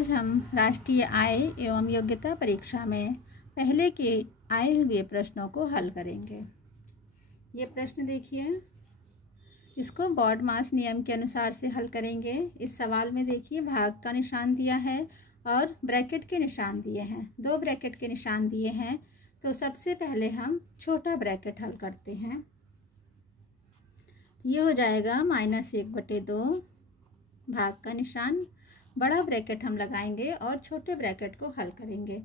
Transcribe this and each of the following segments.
आज हम राष्ट्रीय आय एवं योग्यता परीक्षा में पहले के आए हुए प्रश्नों को हल करेंगे। ये प्रश्न देखिए, इसको बॉड मास नियम के अनुसार से हल करेंगे। इस सवाल में देखिए भाग का निशान दिया है और ब्रैकेट के निशान दिए हैं, 2 ब्रैकेट के निशान दिए हैं। तो सबसे पहले हम छोटा ब्रैकेट हल करते हैं। ये हो जाएगा -1/2 भाग का निशान। बड़ा ब्रैकेट हम लगाएंगे और छोटे ब्रैकेट को हल करेंगे।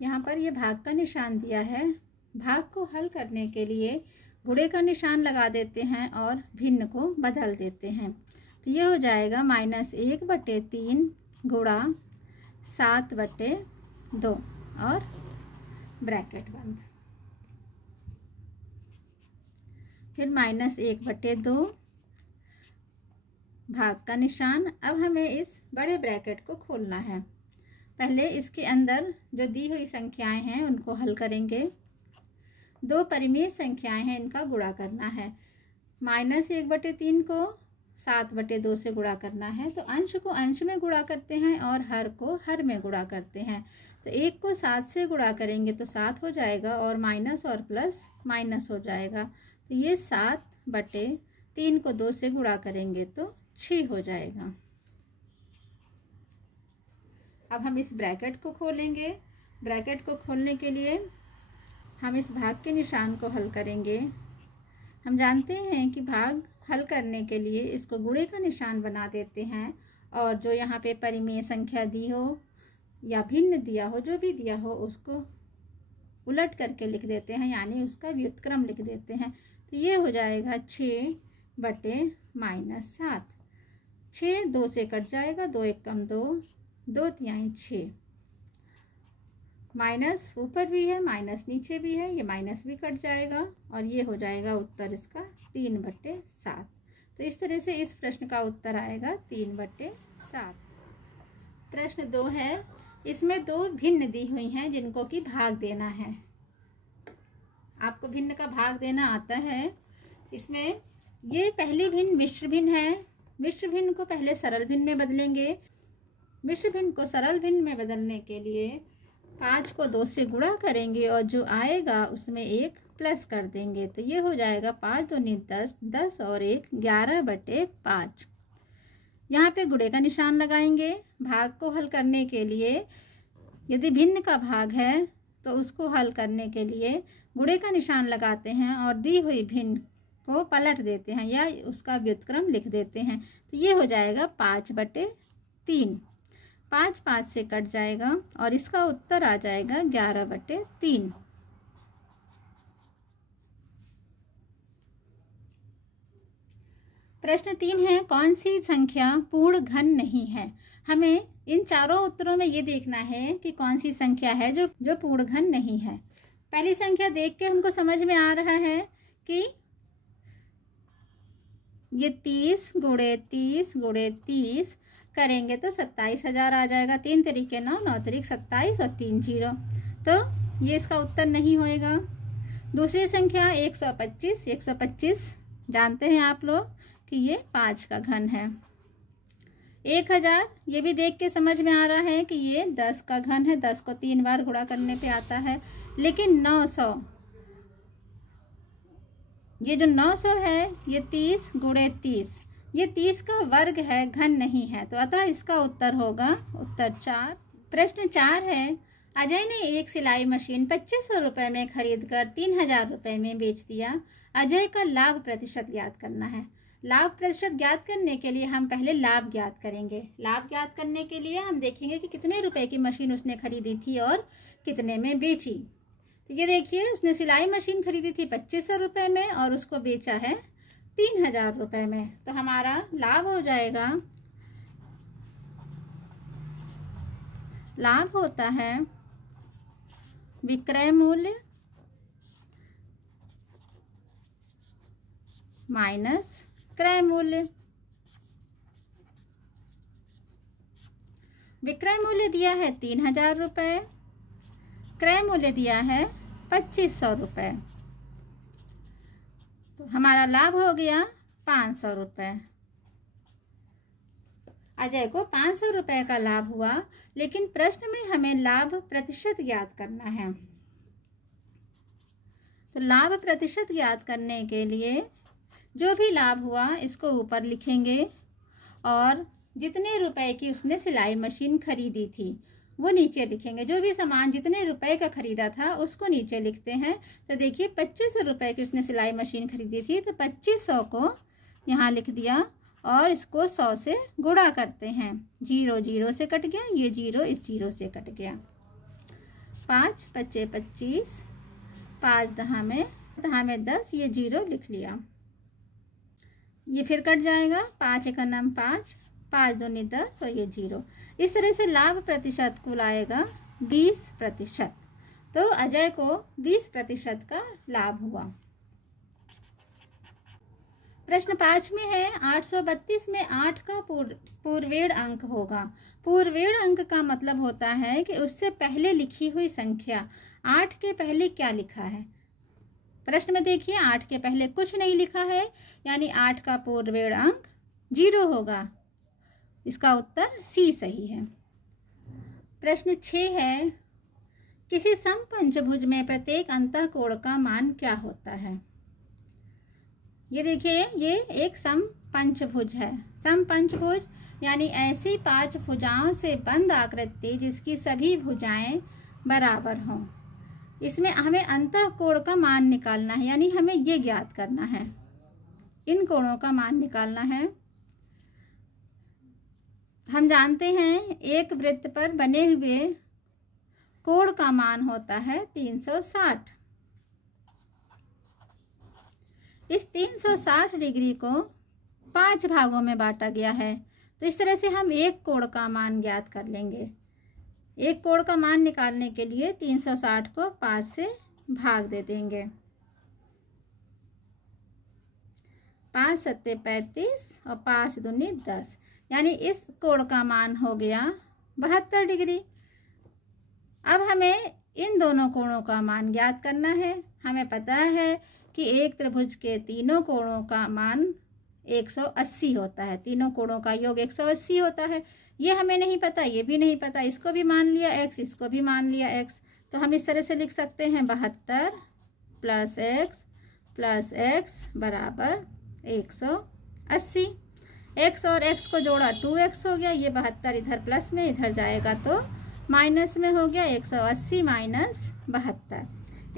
यहाँ पर ये भाग का निशान दिया है। भाग को हल करने के लिए गुणे का निशान लगा देते हैं और भिन्न को बदल देते हैं। तो ये हो जाएगा -1/3 गुणा 7/2 और ब्रैकेट बंद। फिर -1/2 भाग का निशान। अब हमें इस बड़े ब्रैकेट को खोलना है। पहले इसके अंदर जो दी हुई संख्याएं हैं उनको हल करेंगे। 2 परिमेय संख्याएं हैं, इनका गुणा करना है। -1/3 को 7/2 से गुणा करना है। तो अंश को अंश में गुणा करते हैं और हर को हर में गुणा करते हैं। तो 1 को 7 से गुणा करेंगे तो 7 हो जाएगा और माइनस और प्लस माइनस हो जाएगा। तो ये 7/3 को 2 से गुणा करेंगे तो 6 हो जाएगा। अब हम इस ब्रैकेट को खोलेंगे। ब्रैकेट को खोलने के लिए हम इस भाग के निशान को हल करेंगे। हम जानते हैं कि भाग हल करने के लिए इसको गुणे का निशान बना देते हैं और जो यहाँ पे परिमेय संख्या दी हो या भिन्न दिया हो, जो भी दिया हो, उसको उलट करके लिख देते हैं, यानी उसका व्युत्क्रम लिख देते हैं। तो ये हो जाएगा 6/-7। 6 2 से कट जाएगा, 2 1 कम 2, 2 तिहाई 6। माइनस ऊपर भी है, माइनस नीचे भी है, ये माइनस भी कट जाएगा और ये हो जाएगा उत्तर इसका 3/7। तो इस तरह से इस प्रश्न का उत्तर आएगा 3/7। प्रश्न 2 है, इसमें 2 भिन्न दी हुई हैं जिनको कि भाग देना है। आपको भिन्न का भाग देना आता है। इसमें ये पहली भिन्न मिश्र भिन्न है। मिश्र भिन्न को पहले सरल भिन्न में बदलेंगे। मिश्र भिन्न को सरल भिन्न में बदलने के लिए 5 को 2 से गुणा करेंगे और जो आएगा उसमें 1 प्लस कर देंगे। तो ये हो जाएगा 5 दूनी 10, 10 और 1 11/5। यहाँ पे गुणे का निशान लगाएंगे। भाग को हल करने के लिए यदि भिन्न का भाग है तो उसको हल करने के लिए गुणे का निशान लगाते हैं और दी हुई भिन्न को पलट देते हैं या उसका व्युत्क्रम लिख देते हैं। तो ये हो जाएगा 5/3। 5 5 से कट जाएगा और इसका उत्तर आ जाएगा 11/3। प्रश्न 3 है, कौन सी संख्या पूर्ण घन नहीं है। हमें इन चारों उत्तरों में ये देखना है कि कौन सी संख्या है जो पूर्ण घन नहीं है। पहली संख्या देख के हमको समझ में आ रहा है कि ये 30 × 30 × 30 करेंगे तो 27,000 आ जाएगा। 3 तरीके 9, 9 तरीक 27 और 3 0। तो ये इसका उत्तर नहीं होएगा। दूसरी संख्या 125। 125 जानते हैं आप लोग कि ये 5 का घन है। 1000 ये भी देख के समझ में आ रहा है कि ये 10 का घन है। 10 को 3 बार गुणा करने पे आता है। लेकिन 900, ये जो 900 है ये 30 × 30, ये 30 का वर्ग है, घन नहीं है। तो अतः इसका उत्तर होगा उत्तर 4। प्रश्न 4 है, अजय ने एक सिलाई मशीन 2500 रुपये में खरीद कर 3000 रुपये में बेच दिया। अजय का लाभ प्रतिशत ज्ञात करना है। लाभ प्रतिशत ज्ञात करने के लिए हम पहले लाभ ज्ञात करेंगे। लाभ ज्ञात करने के लिए हम देखेंगे कि कितने रुपए की मशीन उसने खरीदी थी और कितने में बेची। तो ये देखिए, उसने सिलाई मशीन खरीदी थी 2500 रुपये में और उसको बेचा है 3000 रुपये में। तो हमारा लाभ हो जाएगा, लाभ होता है विक्रय मूल्य माइनस क्रय मूल्य। विक्रय मूल्य दिया है 3000 रुपये, क्रय मूल्य दिया है 2500 रुपये। तो हमारा लाभ हो गया 500 रुपये। अजय को 500 रुपये का लाभ हुआ, लेकिन प्रश्न में हमें लाभ प्रतिशत ज्ञात करना है। तो लाभ प्रतिशत ज्ञात करने के लिए जो भी लाभ हुआ इसको ऊपर लिखेंगे और जितने रुपए की उसने सिलाई मशीन खरीदी थी वो नीचे लिखेंगे। जो भी सामान जितने रुपए का खरीदा था उसको नीचे लिखते हैं। तो देखिए 2500 रुपये की उसने सिलाई मशीन खरीदी थी, तो 2500 को यहाँ लिख दिया और इसको 100 से गुणा करते हैं। 0 0 से कट गया, ये 0 इस 0 से कट गया। 5 5 25, 5 10 में 10, ये 0 लिख लिया। ये फिर कट जाएगा, 5 1 9 5, 5 2 10 और ये 0। इस तरह से लाभ प्रतिशत कुल आएगा 20%। तो अजय को 20% का लाभ हुआ। प्रश्न 5 में है 832 में 8 का पूर्वेण अंक होगा। पूर्वेण अंक का मतलब होता है कि उससे पहले लिखी हुई संख्या। 8 के पहले क्या लिखा है? प्रश्न में देखिए 8 के पहले कुछ नहीं लिखा है, यानी 8 का पूर्वेण अंक 0 होगा। इसका उत्तर सी सही है। प्रश्न 6 है किसी समपंचभुज में प्रत्येक अंतःकोण का मान क्या होता है? ये देखिए ये एक समपंचभुज है। समपंचभुज यानी ऐसी 5 भुजाओं से बंद आकृति जिसकी सभी भुजाएं बराबर हों। इसमें हमें अंतःकोण का मान निकालना है, यानी हमें ये ज्ञात करना है, इन कोणों का मान निकालना है। हम जानते हैं एक वृत्त पर बने हुए कोण का मान होता है 360। इस 360 डिग्री को 5 भागों में बांटा गया है, तो इस तरह से हम एक कोण का मान ज्ञात कर लेंगे। एक कोण का मान निकालने के लिए 360 को 5 से भाग दे देंगे। 5 7 35 और 5 दूनी 10, यानी इस कोण का मान हो गया 72 डिग्री। अब हमें इन दोनों कोणों का मान ज्ञात करना है। हमें पता है कि एक त्रिभुज के तीनों कोणों का मान 180 होता है। तीनों कोणों का योग 180 होता है। ये हमें नहीं पता, ये भी नहीं पता, इसको भी मान लिया x, इसको भी मान लिया x। तो हम इस तरह से लिख सकते हैं 72 + x बराबर 180। x और x को जोड़ा 2x हो गया। ये 72 इधर प्लस में, इधर जाएगा तो माइनस में हो गया। 180 - 72।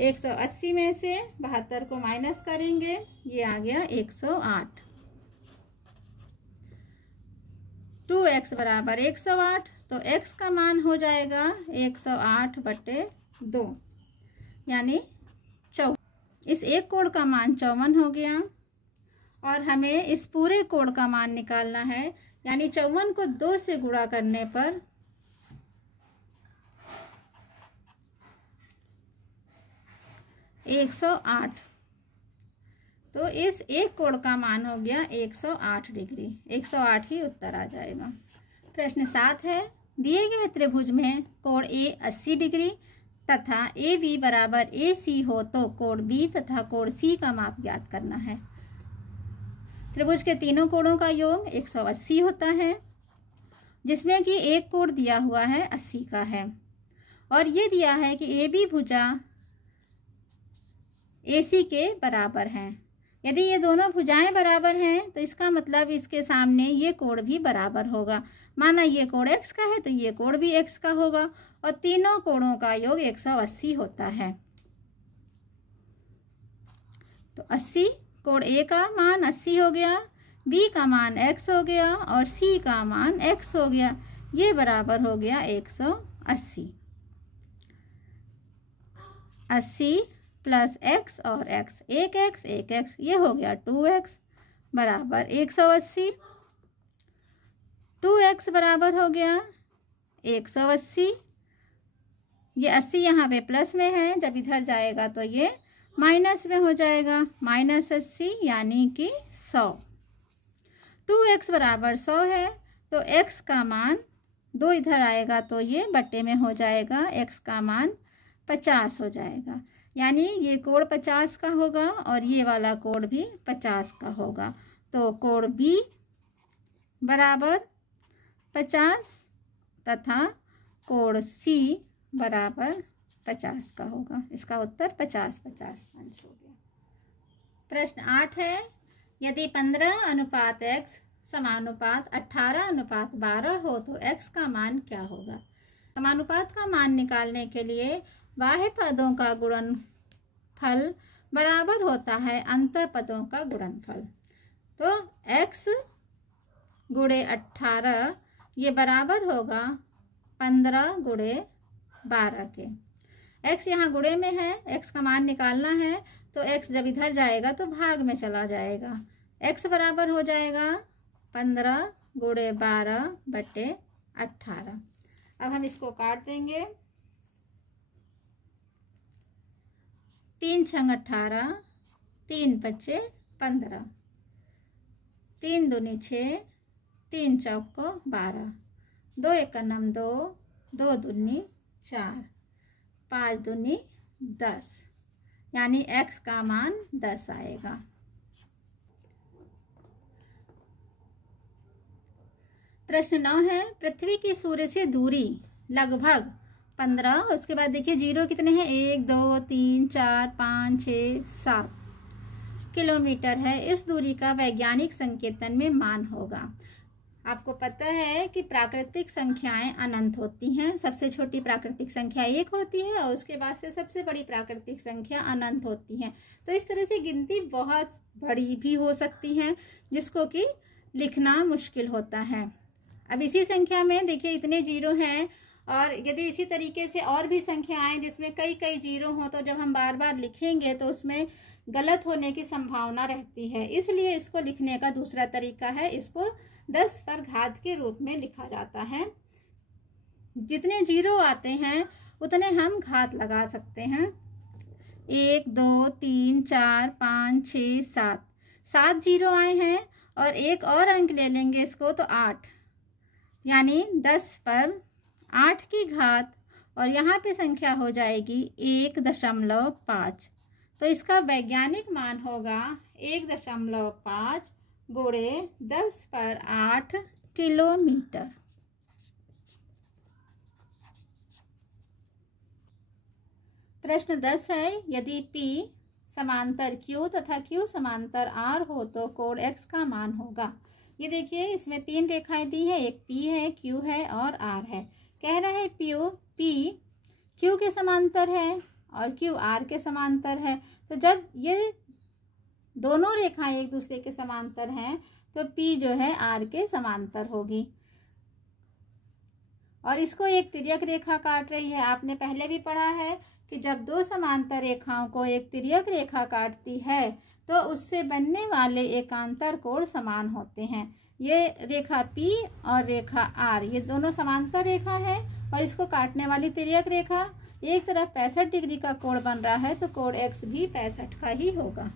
180 में से 72 को माइनस करेंगे, ये आ गया 108। 2x बराबर 108, तो x का मान हो जाएगा 108/2, यानी 54। इस एक कोण का मान 54 हो गया और हमें इस पूरे कोण का मान निकालना है, यानी 54 को 2 से गुणा करने पर 108। तो इस एक कोण का मान हो गया 108 डिग्री। 108 ही उत्तर आ जाएगा। प्रश्न 7 है दिए गए त्रिभुज में कोण ए 80 डिग्री तथा ए बी बराबर ए सी हो तो कोण बी तथा कोण सी का माप ज्ञात करना है। त्रिभुज के तीनों कोणों का योग 180 होता है, जिसमें कि एक कोण दिया हुआ है 80 का है और ये दिया है कि ए बी भुजा ए सी के बराबर हैं। यदि ये दोनों भुजाएं बराबर हैं तो इसका मतलब इसके सामने ये कोण भी बराबर होगा। माना ये कोण x का है तो ये कोण भी x का होगा और तीनों कोणों का योग 180 होता है। तो 80 कोण A का मान 80 हो गया, B का मान x हो गया और C का मान x हो गया। ये बराबर हो गया 180। 80 + x और x, एक x, ये हो गया 2x बराबर 180। 2x बराबर हो गया 180। ये 80 यहाँ पे प्लस में है, जब इधर जाएगा तो ये माइनस में हो जाएगा, -80 यानी कि 100। 2x बराबर 100 है तो x का मान 2 इधर आएगा तो ये बट्टे में हो जाएगा, x का मान 50 हो जाएगा। यानी ये कोण 50 का होगा और ये वाला कोण भी 50 का होगा। तो कोण B बराबर 50 तथा कोण C बराबर 50 का होगा। इसका उत्तर 50-50 हो गया। प्रश्न 8 है, यदि 15:x समानुपात 18:12 हो तो x का मान क्या होगा। समानुपात का मान निकालने के लिए बाह्य पदों का गुणनफल बराबर होता है अंतर पदों का गुणनफल। तो x गुणे 18 ये बराबर होगा 15 गुणे 12 के। x यहाँ गुणे में है, x का मान निकालना है तो x जब इधर जाएगा तो भाग में चला जाएगा। x बराबर हो जाएगा 15 गुणे 12 बटे 18। अब हम इसको काट देंगे। 3 छंग 18, 3 पच्चे 15, 3 दूनी 6, 3 चौको 12, 2 एक 2, 2 दूनी 4, 5 दूनी 10, यानी x का मान 10 आएगा। प्रश्न 9 है, पृथ्वी की सूर्य से दूरी लगभग 15, उसके बाद देखिए जीरो कितने हैं, 1 2 3 4 5 6 7 किलोमीटर है। इस दूरी का वैज्ञानिक संकेतन में मान होगा। आपको पता है कि प्राकृतिक संख्याएं अनंत होती हैं। सबसे छोटी प्राकृतिक संख्या 1 होती है और उसके बाद से सबसे बड़ी प्राकृतिक संख्या अनंत होती हैं। तो इस तरह से गिनती बहुत बड़ी भी हो सकती हैं जिसको कि लिखना मुश्किल होता है। अब इसी संख्या में देखिए इतने जीरो हैं, और यदि इसी तरीके से और भी संख्याएं जिसमें कई कई जीरो हों तो जब हम बार बार लिखेंगे तो उसमें गलत होने की संभावना रहती है। इसलिए इसको लिखने का दूसरा तरीका है, इसको 10 पर घात के रूप में लिखा जाता है। जितने जीरो आते हैं उतने हम घात लगा सकते हैं। 1 2 3 4 5 6 7 7 जीरो आए हैं और एक और अंक ले लेंगे इसको तो 8, यानी 10 पर 8 की घात, और यहाँ पे संख्या हो जाएगी 1.5। तो इसका वैज्ञानिक मान होगा 1.5 गुणे 10 पर 8 किलोमीटर। प्रश्न 10 है, यदि P समांतर Q तथा Q समांतर R हो तो कोण X का मान होगा। ये देखिए इसमें 3 रेखाएं दी है, एक P है, Q है और R है। कह रहा है P Q के समांतर है और Q R के समांतर है। तो जब ये दोनों रेखाएं एक दूसरे के समांतर हैं तो P जो है R के समांतर होगी, और इसको एक तिर्यक रेखा काट रही है। आपने पहले भी पढ़ा है कि जब दो समांतर रेखाओं को एक तिर्यक रेखा काटती है तो उससे बनने वाले एकांतर कोण समान होते हैं। ये रेखा P और रेखा R ये दोनों समांतर रेखा है, और इसको काटने वाली तिर्यक रेखा एक तरफ 65 डिग्री का कोण बन रहा है तो कोण X भी 65 का ही होगा।